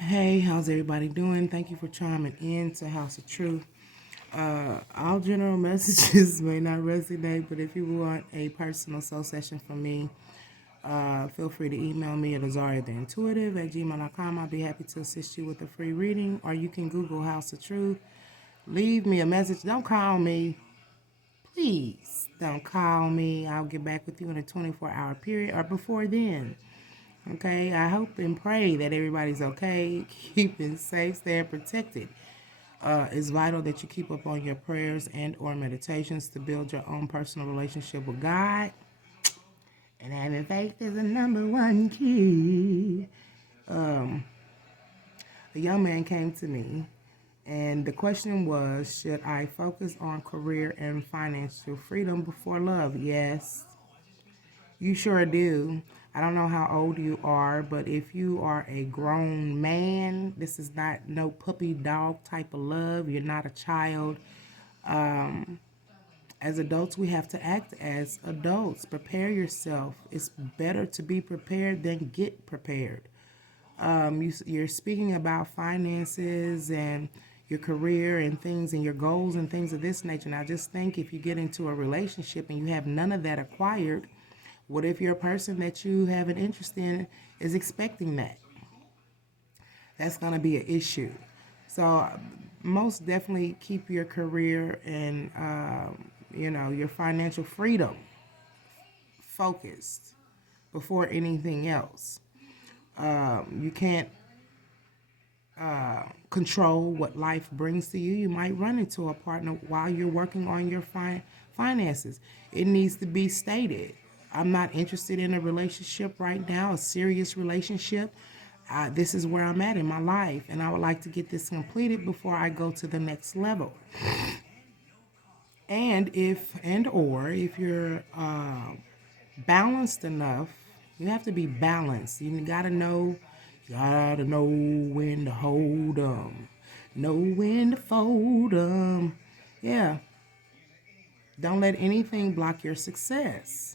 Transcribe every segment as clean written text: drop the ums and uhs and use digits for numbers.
Hey, how's everybody doing? Thank you for chiming in to House of Truth. All general messages may not resonate, but if you want a personal soul session from me, feel free to email me at AZARIATHEINTUITIVE@gmail.com. I'll be happy to assist you with a free reading, or you can Google House of Truth. Leave me a message. Don't call me. Please don't call me. I'll get back with you in a 24-hour period or before then. Okay, I hope and pray that everybody's okay, keeping safe, staying protected. It's vital that you keep up on your prayers and or meditations to build your own personal relationship with God. And having faith is the number one key. A young man came to me, and the question was, should I focus on career and financial freedom before love? Yes, you sure do. I don't know how old you are, but if you are a grown man, this is not no puppy dog type of love. You're not a child. As adults, we have to act as adults. Prepare yourself. It's better to be prepared than get prepared. You're speaking about finances and your career and things and your goals and things of this nature. Now, just think if you get into a relationship and you have none of that acquired, what if your person that you have an interest in is expecting that? That's going to be an issue. So, most definitely keep your career and your financial freedom focused before anything else. You can't control what life brings to you. You might run into a partner while you're working on your finances. It needs to be stated. I'm not interested in a relationship right now, a serious relationship. This is where I'm at in my life, and I would like to get this completed before I go to the next level. And if you're balanced enough, you have to be balanced. You gotta know when to hold 'em, know when to fold 'em. Yeah, don't let anything block your success.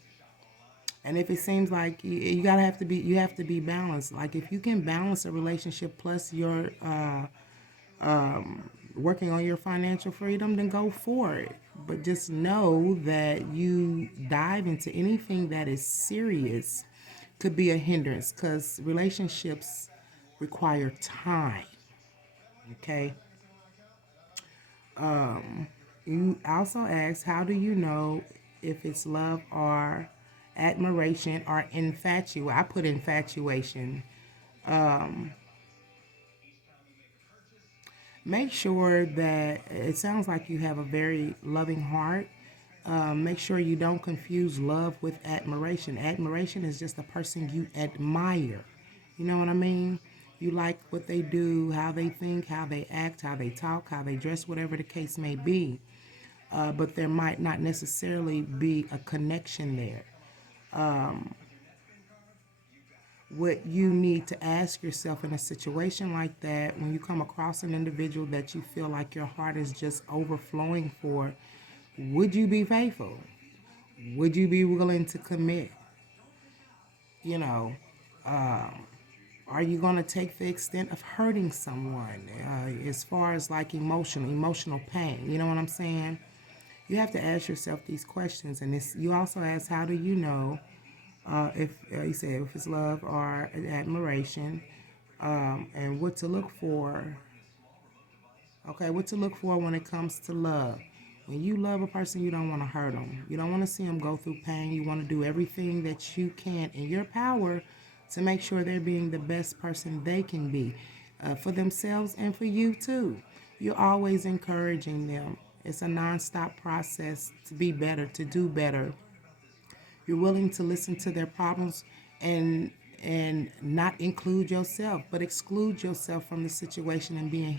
And if it seems like you have to be balanced. Like if you can balance a relationship plus your working on your financial freedom, then go for it. But just know that you dive into anything that is serious could be a hindrance because relationships require time. Okay. You also asked, how do you know if it's love or admiration or infatuation? I put infatuation. Make sure that it sounds like you have a very loving heart. Make sure you don't confuse love with admiration. Admiration is just a person you admire. You know what I mean? You like what they do, how they think, how they act, how they talk, how they dress, whatever the case may be. But there might not necessarily be a connection there. What you need to ask yourself in a situation like that, when you come across an individual that you feel like your heart is just overflowing for, would you be faithful? Would you be willing to commit? You know, are you going to take the extent of hurting someone as far as like emotional pain? You know what I'm saying? You have to ask yourself these questions, and you also ask, how do you know if you say if it's love or admiration, and what to look for. Okay, what to look for when it comes to love. When you love a person, you don't want to hurt them. You don't want to see them go through pain. You want to do everything that you can in your power to make sure they're being the best person they can be for themselves and for you too. You're always encouraging them. It's a nonstop process to be better, to do better. You're willing to listen to their problems and not include yourself, but exclude yourself from the situation and being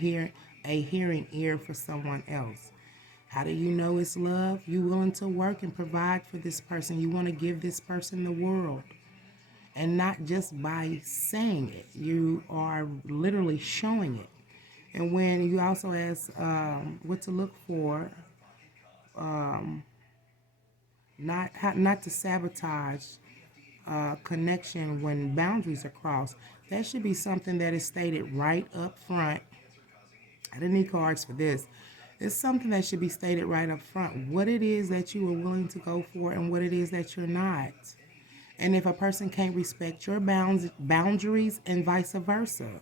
a hearing ear for someone else. How do you know it's love? You willing to work and provide for this person. You want to give this person the world. And not just by saying it. You are literally showing it. And when you also ask what to look for, not to sabotage connection when boundaries are crossed. That should be something that is stated right up front. I didn't need cards for this. It's something that should be stated right up front. What it is that you are willing to go for and what it is that you're not. And if a person can't respect your boundaries and vice versa.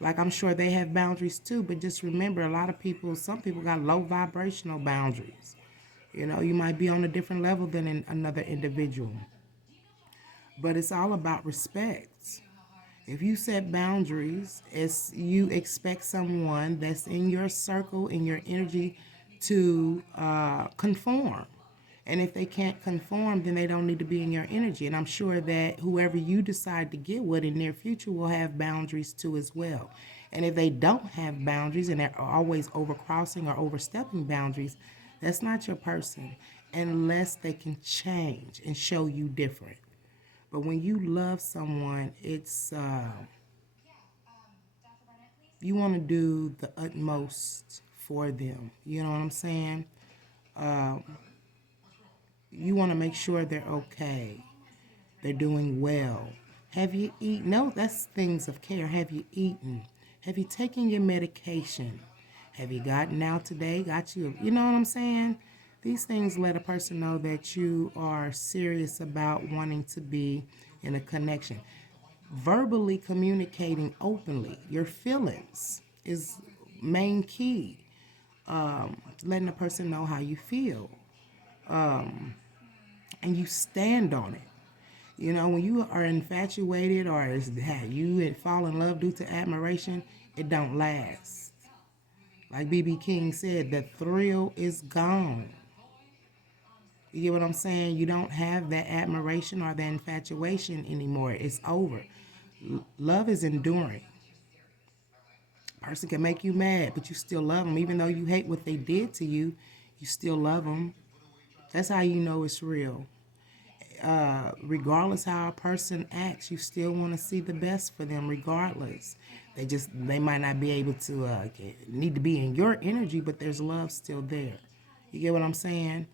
Like I'm sure they have boundaries too, but just remember a lot of people, some people got low vibrational boundaries. You know, you might be on a different level than another individual. But it's all about respect. If you set boundaries, as you expect someone that's in your circle, in your energy, to conform. And if they can't conform, then they don't need to be in your energy. And I'm sure that whoever you decide to get with in near future will have boundaries too as well. And if they don't have boundaries and they're always overcrossing or overstepping boundaries, that's not your person unless they can change and show you different. But when you love someone, it's you want to do the utmost for them. You know what I'm saying? You want to make sure they're okay. They're doing well. Have you eaten? No, that's things of care. Have you eaten? Have you taken your medication? Have you gotten out today? Got you know what I'm saying? These things let a person know that you are serious about wanting to be in a connection. Verbally communicating openly your feelings is main key. Letting a person know how you feel, and you stand on it. You know, when you are infatuated or you fall in love due to admiration, it don't last. Like B.B. King said, the thrill is gone. You get what I'm saying? You don't have that admiration or that infatuation anymore. It's over. Love is enduring. Person can make you mad, but you still love them. Even though you hate what they did to you, you still love them. That's how you know it's real. Regardless how a person acts, you still want to see the best for them regardless. They might not be able to need to be in your energy, but there's love still there. You get what I'm saying?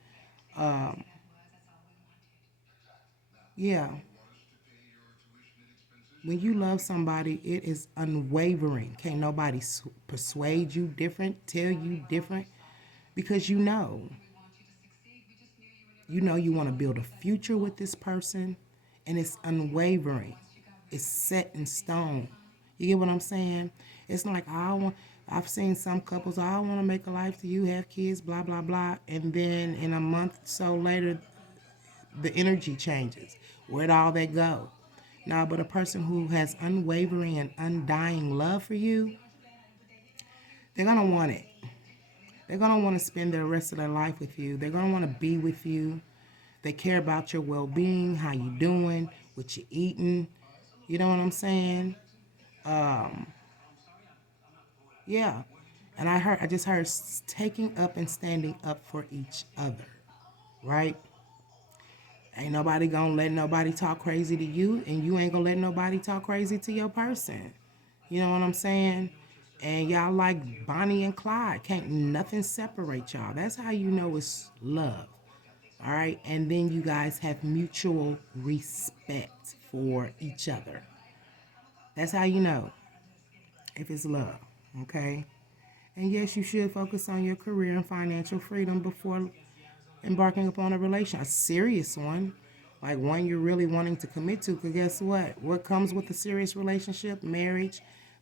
Yeah. When you love somebody, it is unwavering. Can't nobody persuade you different, tell you different, because you want to build a future with this person, and it's unwavering. It's set in stone. You get what I'm saying? It's not like I've seen some couples, I want to make a life to you, have kids, blah, blah, blah. And then in a month or so later, the energy changes. Where'd all that go? Now, but a person who has unwavering and undying love for you, they're going to want it. They're going to want to spend the rest of their life with you. They're going to want to be with you. They care about your well-being, how you doing, what you eating. You know what I'm saying? Yeah. And I just heard taking up and standing up for each other, right? Ain't nobody gonna let nobody talk crazy to you, and you ain't gonna let nobody talk crazy to your person. You know what I'm saying? And y'all like Bonnie and Clyde. Can't nothing separate y'all. That's how you know it's love. All right? And then you guys have mutual respect for each other. That's how you know if it's love. Okay? And yes, you should focus on your career and financial freedom before embarking upon a serious one, like one you're really wanting to commit to. Because guess what? What comes with a serious relationship? Marriage,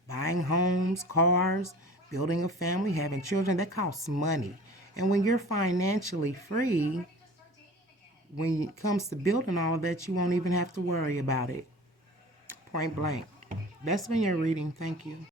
buying homes, cars, building a family, having children, that costs money. And when you're financially free, when it comes to building all of that, you won't even have to worry about it. Point blank. That's been your reading. Thank you.